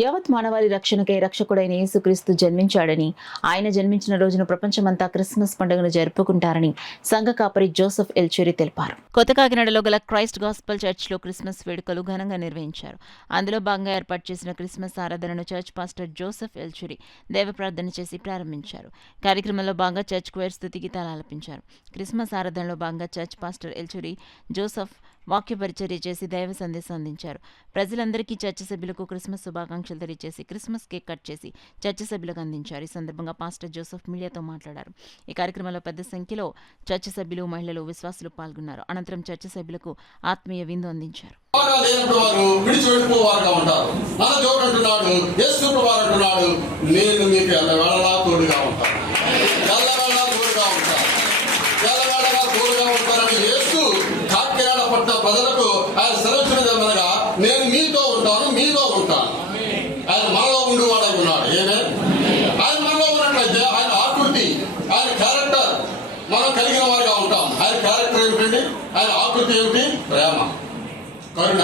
యావత్ మానవాళి రక్షణకై రక్షకుడైన యేసుక్రీస్తు జన్మించాడని, ఆయన జన్మించిన రోజున ప్రపంచమంతా క్రిస్మస్ పండుగను జరుపుకుంటారని సంఘ కాపరి జోసెఫ్ ఎల్చురి తెలిపారు. కొత్త కాకినాడలో గల క్రైస్ట్ గాస్పల్ చర్చ్లో క్రిస్మస్ వేడుకలు ఘనంగా నిర్వహించారు. అందులో భాగంగా ఏర్పాటు చేసిన క్రిస్మస్ ఆరాధనను చర్చ్ పాస్టర్ జోసెఫ్ ఎల్చురి దైవ ప్రార్థన చేసి ప్రారంభించారు. కార్యక్రమంలో భాగంగా చర్చ్ క్వైర్ స్తుతి గీతాలు ఆలపించారు. క్రిస్మస్ ఆరాధనలో భాగంగా చర్చ్ పాస్టర్ ఎల్చురి జోసెఫ్ వాక్య పరిచర్య చేసి దైవ సందేశం అందించారు. ప్రజలందరికీ చర్చ సభ్యులకు క్రిస్మస్ శుభాకాంక్షలు తెలియజేసి క్రిస్మస్ కేక్ కట్ చేసి చర్చ సభ్యులకు అందించారు. ఈ సందర్భంగా పాస్టర్ జోసెఫ్ మీడియాతో మాట్లాడారు. ఈ కార్యక్రమంలో పెద్ద సంఖ్యలో చర్చ సభ్యులు, మహిళలు, విశ్వాసులు పాల్గొన్నారు. అనంతరం చర్చ సభ్యులకు ఆత్మీయ విందు అందించారు. ప్రజలకు ఆయన సెలవుగా నేను మీతో ఉంటాను, మీతో ఉంటాను. ఆయన మనలో ఉండివాడై ఉన్నాడు. ఏమే ఆయన మనలో ఉన్నట్లయితే ఆయన ఆకృతి, ఆయన క్యారెక్టర్ మనం కలిగిన వారిగా ఉంటాం. ఆయన క్యారెక్టర్ ఏమిటండి? ఆయన ఆకృతి ఏమిటి? ప్రేమ, కరుణ,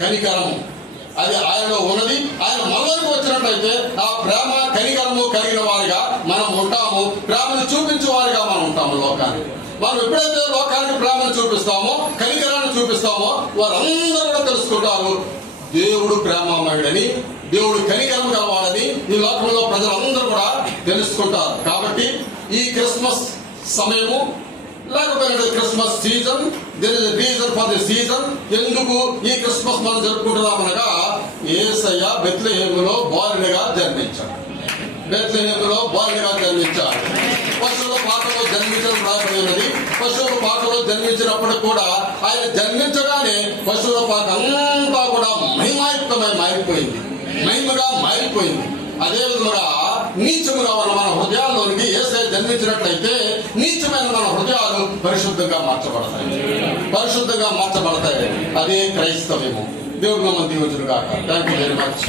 కనికరము. అది ఆయనలో ఉన్నది. ఆయన మనలోకి వచ్చినట్లయితే ఆ ప్రేమ, కనికరము కలిగిన వారిగా మనం ఉంటాము. ప్రేమను చూపించే వారిగా మనం ఉంటాము. లోకానికి మనం ఎప్పుడైతే లోకానికి ప్రేమను చూపిస్తామో, కనికరాన్ని చూపిస్తామో, వారందరూ కూడా తెలుసుకుంటారు దేవుడు ప్రేమమయుడని, దేవుడు కనికరం కలవాడని ఈ లోకంలో ప్రజలందరూ కూడా తెలుసుకుంటారు. కాబట్టి ఈ క్రిస్మస్ సమయము లేకపోతే Christmas season, there is a reason for the season. ఎందుకు ఈ క్రిస్మస్ మనం జరుపుకుంటున్నామనగా యేసయ్య బెత్లెహేములో బాలునిగా జన్మించాడు. బెత్లెహేములో బాలునిగా జన్మించాడు. పశువుల పాకలో జన్మించడం రాబడినది. పశువుల పాకలో జన్మించినప్పుడు కూడా ఆయన జన్మించగానే పశువుల పాక అంతా కూడా మహిమాయుక్తమై మారిపోయింది, మహిమగా మారిపోయింది. అదే విధంగా నీచముగా ఉన్న మన హృదయాల్లోనికి యేసయ్య జన్మించినట్లయితే నీచమైన మన హృదయాలు పరిశుద్ధంగా మార్చబడతాయి. అదే క్రైస్తవ్యము. దేవుడు మమ్మల్ని దీవించును గాక. Thank you very much.